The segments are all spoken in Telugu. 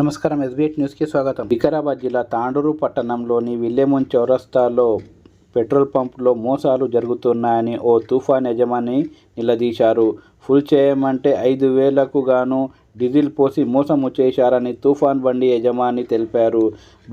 నమస్కారం. ఎస్బీఐ న్యూస్కి స్వాగతం. వికారాబాద్ జిల్లా తాండూరు పట్టణంలోని విల్లేమున్ చౌరస్తాలో పెట్రోల్ పంపులో మోసాలు జరుగుతున్నాయని ఓ తుఫాన్ యజమాని నిలదీశారు. ఫుల్ చేయమంటే 5,000కు గాను డీజిల్ పోసి మోసం చేశారని తుఫాన్ బండి యజమాని తెలిపారు.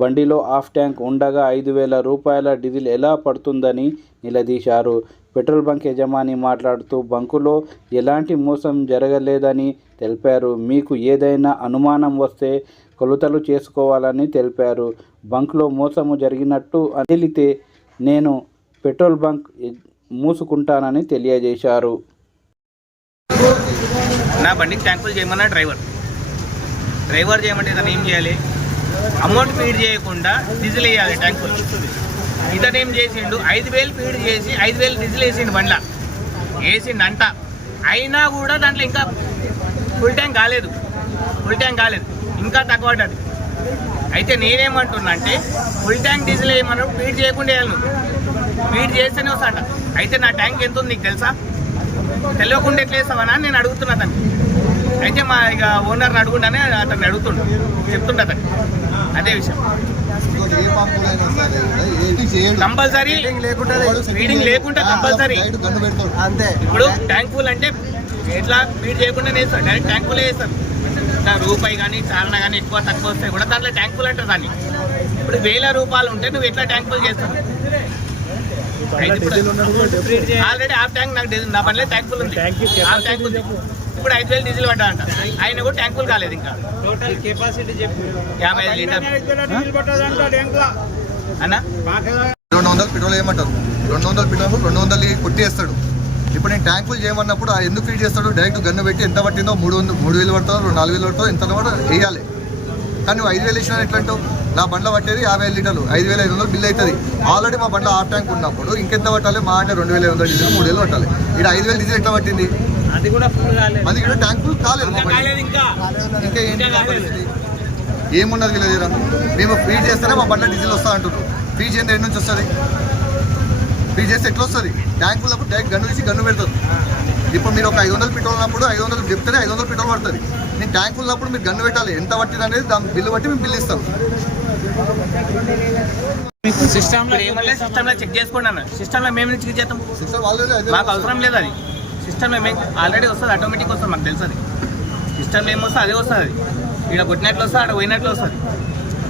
బండిలో హాఫ్ ట్యాంక్ ఉండగా 5,000 రూపాయల డీజిల్ ఎలా పడుతుందని నిలదీశారు. పెట్రోల్ బంక్ యజమాని మాట్లాడుతూ బంకులో ఎలాంటి మోసం జరగలేదని తెలిపారు. మీకు ఏదైనా అనుమానం వస్తే కొలతలు చేసుకోవాలని తెలిపారు. బంక్లో మోసము జరిగినట్టు తేలితే నేను పెట్రోల్ బంక్ మూసుకుంటానని తెలియజేశారు. నా బండికి ట్యాంకులు చేయమన్నా డ్రైవర్ చేయమంటే ఇతను ఏం చేయాలి? అమౌంట్ ఫీడ్ చేయకుండా డీజిల్ వేయాలి ట్యాంకులు. ఇతను ఏం చేసిండు? 5,000 ఫీడ్ చేసి 5,000 డీజిల్ వేసిండు బండ్ల వేసిండు అయినా కూడా దాంట్లో ఇంకా ఫుల్ ట్యాంక్ కాలేదు, ఇంకా తక్కువ పడ్డది. అయితే నేనేమంటున్నా అంటే ఫుల్ ట్యాంక్ డీజిల్ వేయమన్నాడు, ఫీడ్ చేయకుండా వేయాలి. ఫీడ్ చేస్తేనే వస్తాడ. అయితే నా ట్యాంక్ ఎంత ఉంది నీకు తెలుసా? తెలియకుండా ఎట్లా వేస్తావనా నేను అడుగుతున్నా అతను. అయితే మా ఇక ఓనర్ని అడుగుండానే అతన్ని చెప్తుంటా అతను అదే విషయం. కంపల్సరీ ఫీడింగ్ లేకుండా కంపల్సరీ అంతే. ఇప్పుడు ట్యాంక్ ఫుల్ అంటే ఎట్లా ఫీడ్ చేయకుండా వేస్తాడు, డైరెక్ట్ ట్యాంక్ ఫుల్ వేస్తాడు. రూపాయి కానీ చాలన కానీ ఎక్కువ తక్కువ వస్తాయి కూడా దాంట్లో ట్యాంక్ ఫుల్ అంటారు దాన్ని. ఇప్పుడు 1,000 రూపాయలు ఉంటే నువ్వు ఎట్లా ట్యాంక్ ఫుల్ చేస్తావు? ఆల్రెడీ హాఫ్ ట్యాంక్ నాకు నా బండిలో ట్యాంక్ ఫుల్ ఉంది, హాఫ్ ట్యాంక్ ఉంది. ఇప్పుడు 5,000 డీజిల్ పడ్డాడంట, ఆయన కూడా ట్యాంక్ ఫుల్ కాలేదు. ఇంకా 55 లీటర్ అన్నా 200 పెట్రోల్ వేయమంటారు. 200 పెట్రోల్ 200 కొట్టేస్తాడు. ఇప్పుడు నేను ట్యాంకులు చేయమన్నప్పుడు ఎందుకు ఫీడ్ చేస్తాడు? డైరెక్ట్ గన్ను పెట్టి ఎంత పట్టిందో 3,000 పడుతుందో 4,000 పడుతుందో ఎంత కూడా వేయాలి. కానీ నువ్వు 5,000 ఇచ్చినా ఎట్లా అంటావు? నా బండ్ల పట్టేది 50 లీటర్లు, 5,500 బిల్ అవుతుంది. ఆల్రెడీ మా బండ్ల హాఫ్ ట్యాంక్ ఉన్నప్పుడు ఇంకెంత పట్టాలి? మా అంటే 2,500 డీజిల్ 3,000 పట్టాలి. ఇక్కడ 5,000 డీజిల్ ఎట్లా పట్టింది? అది కూడా ట్యాంక్ ఫుల్ కాలేదు. ఇంకా ఏంటి ఏమున్నది వీళ్ళ? మేము ఫీడ్ చేస్తేనే మా బండ్ల డీజిల్ వస్తా అంటున్నాం. ఫీడ్ చేయండి ఎన్ని నుంచి వస్తుంది? ఫీడ్ చేస్తే ఎట్లా వస్తుంది? ట్యాంక్ ఉన్నప్పుడు డైరెక్ట్ గన్ను తీసి గన్ను పెడతారు. ఇప్పుడు మీరు ఒక 500 పెట్రోల్ ఉన్నప్పుడు 500 చెప్తేనే 500 పెట్రోల్ పడుతుంది. నేను ట్యాంక్ ఉన్నప్పుడు మీరు గన్ను పెట్టాలి. ఎంత పట్టింది అనేది దాని బిల్లు బట్టి మేము బిల్లు ఇస్తాం. సిస్టంలో చెక్ చేసుకోండి అన్న. సిస్టంలో మేము చెక్ చేస్తాం, మాకు అవసరం లేదు. అది సిస్టంలో మేము ఆల్రెడీ వస్తుంది, ఆటోమేటిక్ వస్తుంది, మాకు తెలుస్తుంది. సిస్టంలో ఏమొస్తుంది అదే వస్తుంది. ఇక్కడ కొట్టినట్లు వస్తుంది, అక్కడ పోయినట్లు వస్తుంది.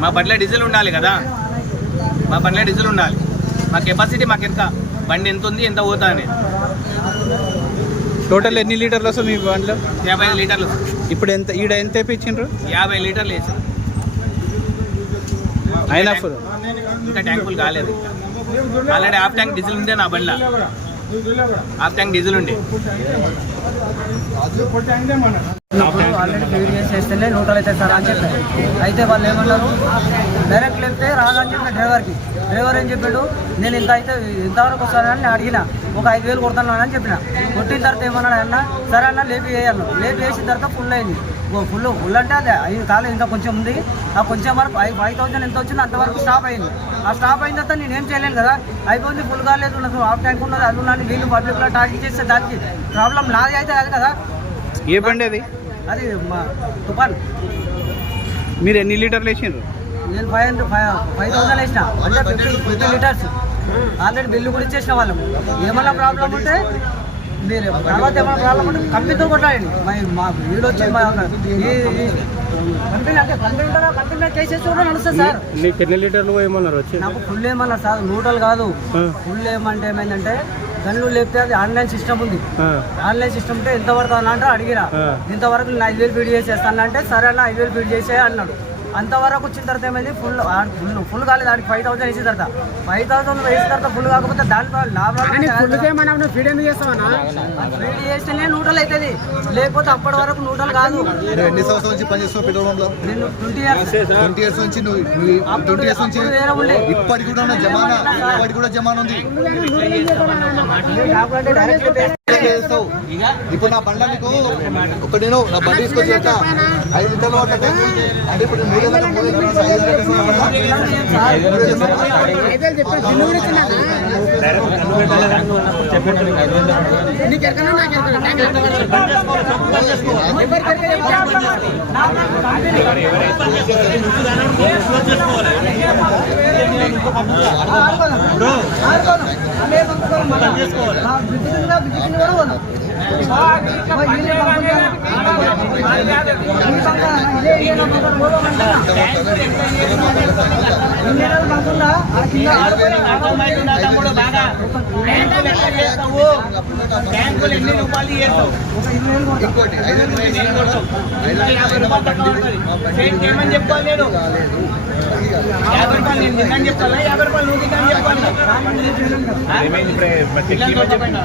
మా బండిలో డీజిల్ ఉండాలి కదా, మా కెపాసిటీ మాకు ఎంత బండి ఎంత ఉంది ఎంత పోతా అనేది. టోటల్ ఎన్ని లీటర్లు వస్తుంది మీ బండిలో? 55 లీటర్లు. ఇప్పుడు ఎంత ఎంత వేయించిండ్రు? 50 లీటర్లు వేసారు. అయినా ఇంకా ట్యాంకులు కాలేదు. ఆల్రెడీ హాఫ్ ట్యాంక్ డీజిల్ ఉండే నా బండిలో, హాఫ్ ట్యాంక్ డీజిల్ ఉండే. ఆల్రెడీ ఫీడ్ చేసేస్తేనే న్యూట్రల్ అవుతుంది సార్ అని చెప్పారు. అయితే వాళ్ళు ఏమన్నారు, డైరెక్ట్ లేపితే రాదని చెప్పిన డ్రైవర్ ఏం చెప్పాడు, నేను ఇంతవరకు వస్తానని నేను అడిగిన, ఒక 5,000 కొడతాను అని చెప్పిన. కొట్టిన తర్వాత ఏమన్నాడు అన్న, సరే అన్న లేపి వేయాలి. లేపి వేసిన తర్వాత ఫుల్ అయింది. ఫుల్ అంటే అదే అవి కాలేదు, ఇంకా కొంచెం ఉంది. ఆ కొంచెం వరకు 5,000 ఎంత వచ్చిందో అంతవరకు స్టాప్ అయింది. ఆ స్టాప్ అయిన తర్వాత నేనేం చేయలేను కదా, అయిపోయింది, ఫుల్ కాలేదు, నాకు హాఫ్ ట్యాంక్ ఉన్నది, అది ఉన్నది. వీళ్ళు పబ్లిక్లో టార్గెట్ చేస్తే దానికి ప్రాబ్లం నాది అయితే అది కదా. ఏ బండి అది? అది మా తుఫాన్. మీరు ఎన్ని లీటర్లు వేసిండ్రు? నేను 5,000 వేసిన, అంటే 50 లీటర్స్. ఆల్రెడీ బిల్లు కూడా ఇచ్చేసిన వాళ్ళము. ఏమన్నా ప్రాబ్లం ఉంటే మీరు తర్వాత ఏమైనా ప్రాబ్లం ఉంటే కంపెనీతో కొట్లాడండి. మా వీడు వచ్చి కంపెనీ అంటే కంపెనీ కేసెస్ కూడా నడుస్తుంది సార్. నీకు ఎన్ని లీటర్లు ఏమన్నారు వచ్చి? నాకు ఫుల్ ఏమన్నారు సార్, న్యూట్రల్ కాదు. ఫుల్ ఏమంటే ఏమైందంటే గన్ను లేపితే అది ఆన్లైన్ సిస్టమ్ ఉంది. ఆన్లైన్ సిస్టమ్ ఉంటే ఎంత పడుతుంది అంటే అడిగిరా, ఇంతవరకు నేను 5,000 ఫీడ్ చేసేస్తాను అంటే సరే అన్న 5,000 ఫీడ్ చేసే అన్నాడు. అంతవరకు వచ్చిన తర్వాత ఏమైంది, ఫుల్ కాలేదు. ఆడికి 5,000 వేసిన తర్వాత 5,000 వేసిన తర్వాత ఫుల్ కాకపోతే దాంట్లో ఫీడ్ చేస్తేనే న్యూట్రల్ అవుతుంది, లేకపోతే అప్పటి వరకు న్యూట్రల్ కాదు. ఎన్ని సంవత్సరాల నుంచి పనిచేస్తావు పెట్రోల్ బంక్లో? నేను 20 ఇయర్స్ నుంచి. ఇప్పటికి కూడా జమానా ఉంది. ఇప్పుడు నా బండ్ల నీకు ఒక నేను నా బండి తీసుకొచ్చి 5 లీటర్లు పట్టే అంటే ఇప్పుడు 3,000 5,000 బ్యాంకులు ఎన్ని రూపాయలు చేస్తావు? ఇంకోటి 5 ఏమని చెప్పాలి? నేను 50 రూపాయలు నేను తిన్నాను చెప్పాలా? 50 రూపాయలు నువ్వు తిన్నాను చెప్పాలి? పిల్లలది ఇబ్బంది.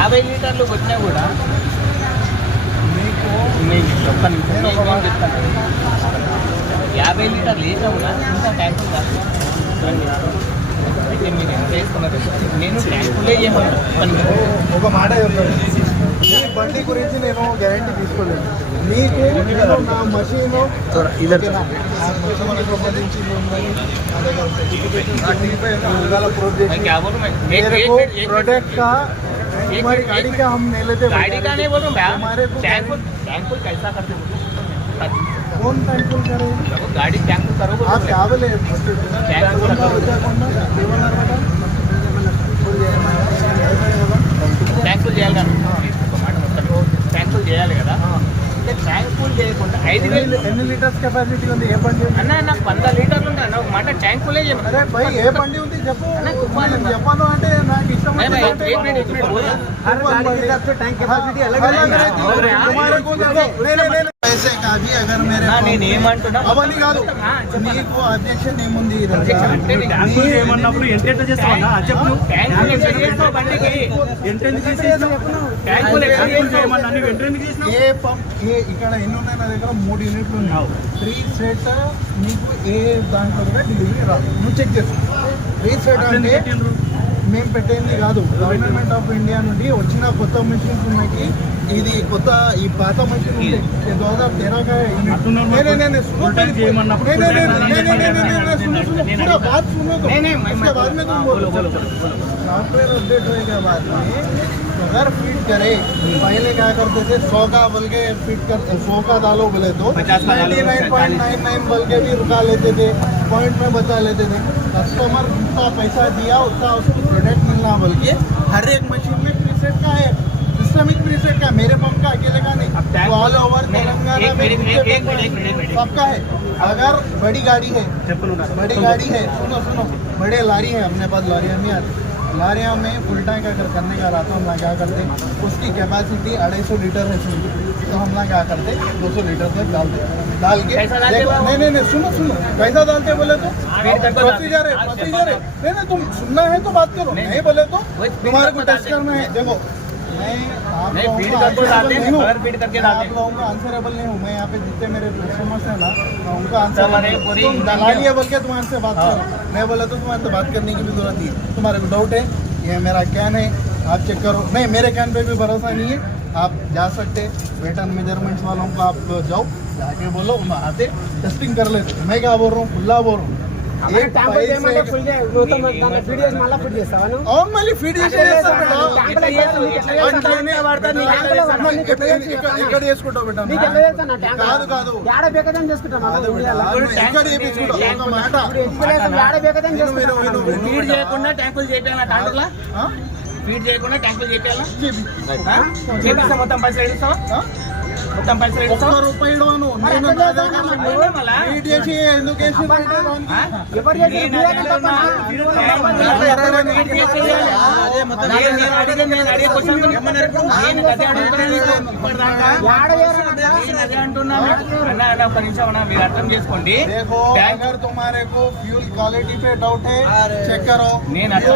50 లీటర్లు వచ్చినా కూడా మీకు ఒక్క నిమిషం చెప్తాను. 50 లీటర్లు వేసినా కూడా ఇంకా ట్యాంకులు కాదు. అయితే మీరు ఎంత వేసుకున్నారు? నేను ట్యాంకులే చేయమన్నాను. ఒక మాట చెప్తాను, ఈ బండి గురించి నేను గ్యారంటీ తీసుకోలేదు. మీకు నా మషీన్ సంబంధించి प्रोडक्ट का हमारी गाड़ी का हम नहीं लेते. गाड़ी का नहीं बोल रहा हूँ हमारे टैंकुल कैसा करते हो? कौन टैंकुल करे? गाड़ी टैंकुल करो. आप కావాలి ట్యాంకులు చేయాలి కదా. ట్యాంకులు చేయాలి కదా. అంటే ట్యాంకులు చేయకుండా 5,000 ఎన్ని లీటర్స్ కెపాసిటీ ఉంది? ఏ బండి ఉంది? అన్న నాకు 15 లీటర్లు ఉంటాయి అన్న. ఒక మాట ట్యాంకులే చేయమని. అరే భయ్ ఏ బండి ఉంది చెప్పు. నేను చెప్పాను అంటే నాకు ఇష్టం. पैसे का भी अगर मेरे నేను ఏమంటున్నా అవన్నీ కాదు నీకు అబ్జెక్షన్ ఏముంది? ట్యాంకులు ఏమన్నప్పుడు ఎంటెంట్ చేస్తావన్నా చెప్పు. ట్యాంకులు ఎక్కడ చేస్తావు బండికి? ఎంటెంట్ చేసేస్తావు. ట్యాంకులు ఎక్కడ చేయమన్నా నువ్వు ఎంటెంట్ చేసినావు? ఏ పంప్ ఇక్కడ ఎన్ని ఉన్నాయి నా దగ్గర? 3 యూనిట్లు ఉన్నాయి. 3 సెట్ నీకు ఏ దాంట్లో కూడా డెలివరీ రాదు. నువ్వు చెక్ చేసుకో. 3 సెట్ అంటే మేము పెట్టింది కాదు, గవర్నమెంట్ ఆఫ్ ఇండియా నుండి వచ్చిన కొత్త మెషిన్స్ ఉన్నాయి. ఇది కొత్త ఈ పాత మెషిన్ ఉంది 2013 का बात सुनो तो इसके बाद में तुम बोलो. सॉफ्टवेयर अपडेट होने के बाद में अगर फिट करे, पहले क्या करते थे 100 का बोल के फिट कर 100 का डालो बोले तो 99.99 बोल के भी रुका लेते थे, पॉइंट में बचा लेते थे. कस्टमर जितना पैसा दिया उतना उसको प्रोडक्ट मिलना बोल के हर एक मशीन में प्रीसेट का है, सिस्टमिक प्रीसेट का. मेरे पंप का अकेले का नहीं, ऑल ओवर तेलंगाना में सबका है. अगर बड़ी गाड़ी है, सुनो बड़े लारी है अपने पास. लारियाँ में फुल टैंक अगर करने का रहता हम लोग क्या करते, उसकी कैपेसिटी 250 लीटर है तो हम लोग क्या करते 200 लीटर तक डाल के नहीं सुनो कैसा डालते बोले तो प्रोसीजर है. नहीं तुम सुनना है तो बात करो, नहीं बोले तो तुम्हारे को टेस्ट करना है. देखो मैं आप लोगों का आंसरेबल नहीं हूँ. मैं यहाँ पे जितने मेरे कस्टमर्स हैं ना उनका आंसर दलाली है बोल के तुम्हारे से बात करो. मैं बोला तो तुम्हारे से बात करने की भी जरूरत नहीं है. तुम्हारे को डाउट है, ये मेरा कैन है आप चेक करो. नहीं मेरे कैन पे भी भरोसा नहीं है. आप जा सकते वेटन मेजरमेंट्स वालों को आप जाओ, जाके बोलो आते टेस्टिंग कर लेते. मैं क्या बोल रहा हूँ, खुला बोल रहा हूँ. మళ్ళీ ఫీడ్ ఎక్కడ చేసుకుంటావు బేటా? కాదు ఫీడ్ చేయకుండా ట్యాంకులు చేయాలా? ట్యాంకులా ఫీడ్ చేయకుండా ట్యాంకులు చేయాలా? చేపిస్తా. మొత్తం పైసలు ఇస్తావా? మొత్తం పైసలు ఇస్తావా? రూపాయలు మీరు అర్థం చేసుకోండి. अगर तुम्हारे को फ्यूल क्वालिटी पे डाउट है चेक करो. నేను అట్లా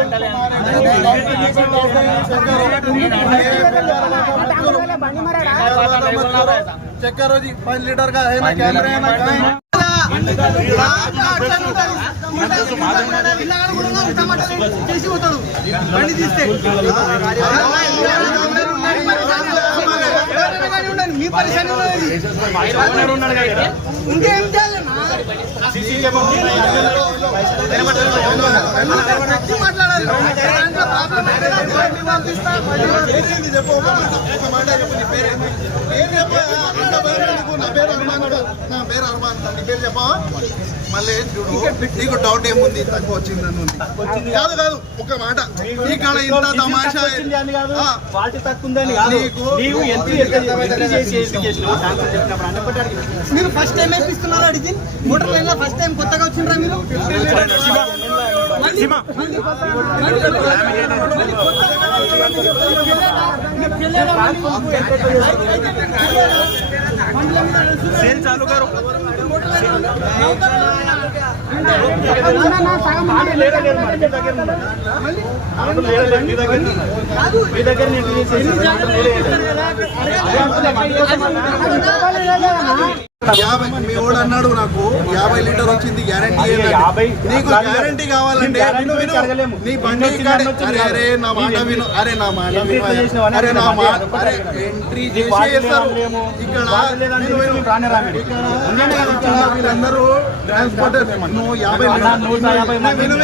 चेक करो जी. 5 लीटर का है ना, कैमरा है ना, బండి తీస్తే పరేషాని ఉండదు, మీ పరేషాని ఇంకేం చేయాలన్నా మాట్లాడాలి. చెప్పు ఒక మాట చెప్పు. నీ పేరు నా పేరు అర్మాన్. నీ పేరు చెప్పా. మళ్ళీ చూడు, నీకు డౌట్ ఏముంది? తక్కువ వచ్చిందని ఉంది. కాదు కాదు, ఒక మాట. ఇక్కడ ఇంత తమాషా మీరు ఫస్ట్ టైం వేపిస్తున్నారు అడిగి మోటార్ లైన్ లో ఫస్ట్ టైం కొత్తగా వచ్చిండ్రా మీరు? सेल चालू करो. మీ వాడు అన్నాడు నాకు 50 లీటర్ వచ్చింది గ్యారంటీ. నీకు గ్యారంటీ కావాలంటే నీ బండి అరే నా మాట విను. అరే నా మాట అరే నా మాట ఎంట్రీ చేసేస్తారు ఇక్కడ. వీళ్ళందరూ ట్రాన్స్పోర్ట్ నువ్వు 50 విను.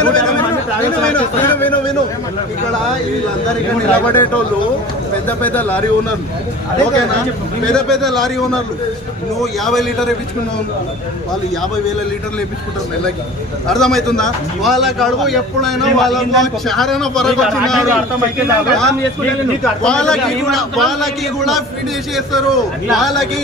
ఇక్కడ వీళ్ళందరూ ఇక్కడ నిలబడేటోళ్ళు పెద్ద పెద్ద లారీ ఓనర్లు. ఓకేనా? పెద్ద పెద్ద లారీ ఓనర్లు. నువ్వు 50 లీటర్ వేయించుకున్నావు, వాళ్ళు 50,000 లీటర్లు వేయించుకుంటారు నెలకి. అర్థమవుతుందా? వాళ్ళ కడుపు ఎప్పుడైనా వాళ్ళ చారణ పరకు వచ్చినాడు వాళ్ళకి కూడా ఫిట్ చేసేస్తారు. వాళ్ళకి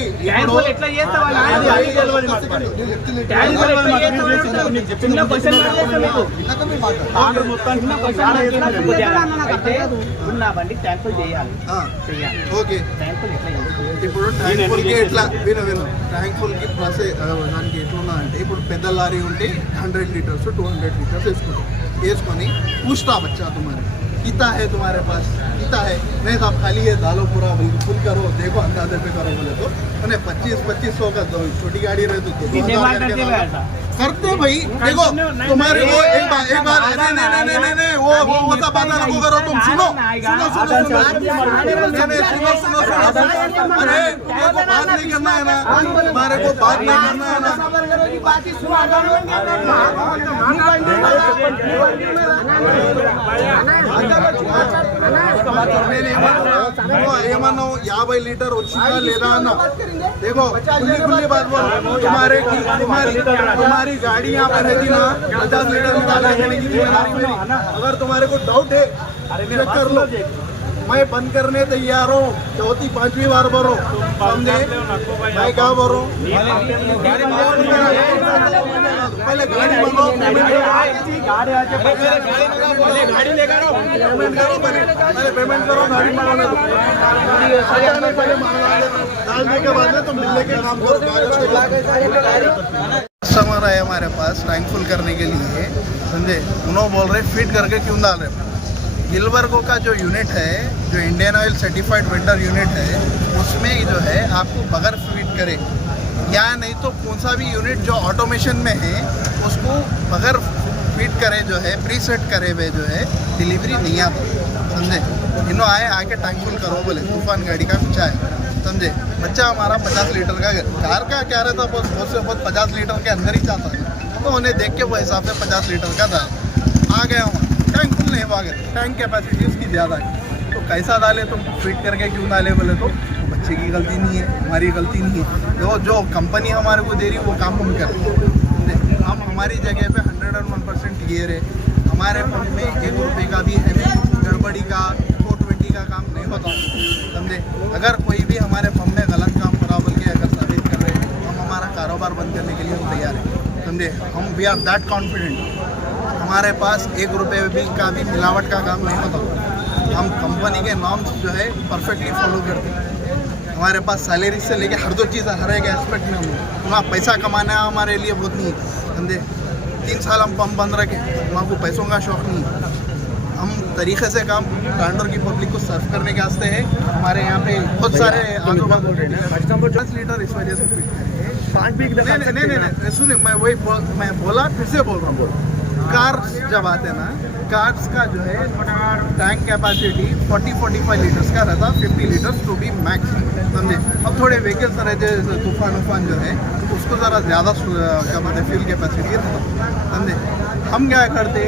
ఓకే. ఇప్పుడు ట్యాంక్ ఎట్లా విను ట్యాంక్ ఫుల్ కి ప్లస్ దానికి ఎట్లున్నా అంటే ఇప్పుడు పెద్ద లారీ ఉంటే 100 लीटर्स 200 लीटर्स వేసుకొని पूछता बच्चा तुम्हारे कितना है तुम्हारे पास, कितना है? नहीं साहब खाली है, डालो पूरा फुल करो, देखो अंदाजे पे करो बोले तो 2500 का छोटी गाड़ी रहे तो 2000 करते भाई. देखो तुम्हारे वो एक बार नहीं वो सब बात ना करो. तुम सुनो. अरे तुमको बात नहीं करना है ना, तुम्हारे को बात नहीं करना है ना. ఏమన్నావు 50 లీటర్ వచ్చిందా లేదా అన్న. देखो खुली बात बोल. तुम्हारी गाड़ी यहाँ पर रहती ना 50 लीटर निकाला जाने की जिम्मेदारी मेरी. अगर तुम्हारे को डाउट है चेक कर लो. मैं बंद करने तैयार हूँ. 4थी 5वीं बार भरो, समझे? मैं क्या भरो? पहले गाड़ी मंगाओ, पेमेंट करो, गाड़ी मंगाने दो. डालने के बाद में तुम मिलने के काम करो. कस्टमर है हमारे पास टैंक फुल करने के लिए, समझे? उन्होंने बोल रहे फिट करके क्यों डाल रहे. गिलबर्गो का जो यूनिट है, जो Indian oil certified vendor unit है, उसमें जो है आपको बगैर फिट करे या नहीं तो कौन सा भी यूनिट जो ऑटोमेशन में है उसको बगैर फिट करे जो है प्री सेट करे हुए जो है डिलीवरी नहीं आता. समझे? इन्हों आए आके टैंक फुल करो बोले. तूफान गाड़ी का बच्चा है, समझे? बच्चा हमारा 50 लीटर का कार का क्या रहता बहुत से बहुत 50 लीटर के अंदर ही जाता है. तो उन्हें देख के वो हिसाब से 50 लीटर का था. आ गया हूँ टैंक फुल नहीं हुआ, टैंक कैपेसिटी उसकी ज़्यादा है. तो कैसा डाले तुम फिट करके क्यों डाले बोले तो बच्चे की गलती नहीं है, हमारी गलती नहीं है. जो कंपनी हमारे को दे रही है वो काम हम कर रहे हैं. हम हमारी जगह पे 101% क्लियर है. हमारे पंप में 1 रुपये का भी है गड़बड़ी का 420 का काम नहीं होता. समझे? अगर कोई भी हमारे पंप में गलत काम करा बोल के अगर साबित कर रहे हैं हम हमारा कारोबार बंद करने के लिए हम तैयार हैं. समझे? हम वी आर दैट कॉन्फिडेंट. हमारे पास 1 रुपये भी का भी मिलावट का काम नहीं होता. हम कंपनी के नॉर्म्स जो है परफेक्टली फॉलो करते हैं. हमारे पास सैलरी से लेके हर 2 चीज़ हर एक एस्पेक्ट में हम वहाँ पैसा कमाना हमारे लिए बहुत नहीं है. समझे? 3 साल हम पंप बंद रखे, हमको पैसों का शौक नहीं है. हम तरीके से काम कांडोर की पब्लिक को सर्व करने के वास्ते है. हमारे यहाँ पे बहुत सारे 5 लीटर इस वजह से फिट नहीं सुने. मैं बोला फिर से बोल रहा हूँ. कार्स जब आते हैं ना, कार्स का जो है टैंक कैपेसिटी 40-45 लीटर्स का रहता, 50 लीटर्स टू बी मैक्स, समझे। अब थोड़े व्हीकल्स रहते हैं तूफान जो है उसको ज़रा ज़्यादा क्या बोलते हैं फ्यूल कैपेसिटी रहता, समझे। हम क्या करते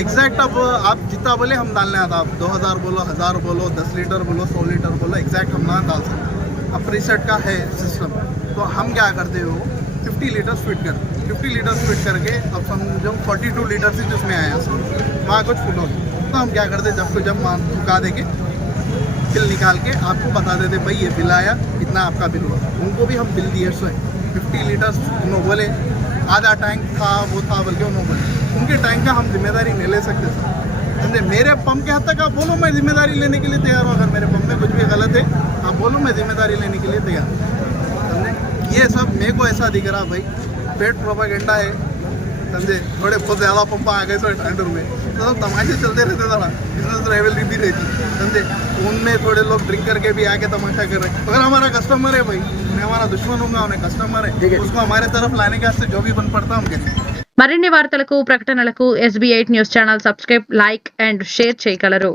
एग्जैक्ट, अब आप जितना बोले हम डालने आता, आप 2000 बोलो, 1000 बोलो, 10 लीटर बोलो, 100 लीटर बोलो, एग्जैक्ट हम ना डाल सकते। अब प्रीसेट का है सिस्टम, तो हम क्या करते हो 50 लीटर्स फिट कर 50 लीटर्स फिट करके अब समझो 42 लीटर्स ही जिसमें आया वहाँ कुछ फुल हो, तो हम क्या करते जब मान चुका देंगे बिल निकाल के आपको बता देते भाई ये बिल आया, इतना आपका बिल हुआ। उनको भी हम बिल दिए 50 लीटर्स, उन्होंने बोले आधा टैंक था वो था, बल्कि उन्होंने बोले उनके टैंक का हम जिम्मेदारी नहीं ले सकते सर, समझे। मेरे पंप के हद तक आप बोलो मैं जिम्मेदारी लेने के लिए तैयार हूँ, अगर मेरे पंप में कुछ भी गलत है आप बोलो मैं जिम्मेदारी लेने के लिए तैयार हूँ, समझे। ये सब मेरे को ऐसा दिख रहा भाई पेट प्रोपेगेंडा है, समझे। थोड़े बहुत ज़्यादा पंप आ गए सर टैंडर में, तो सब तमाशे चलते रहते ज़रा, बिजनेस राइवलरी भी रहती, समझे। उनमें थोड़े लोग ड्रिंक करके भी आके तमाशा कर रहे हैं। अगर हमारा कस्टमर है भाई, मैं हमारा दुश्मन हूँ, उन्हें कस्टमर है, उसको हमारे तरफ लाने के वास्ते जो भी बन पड़ता हम कहते हैं। మరిన్ని వార్తలకు ప్రకటనలకు SB8 news channel subscribe, like and share చేయగలరు.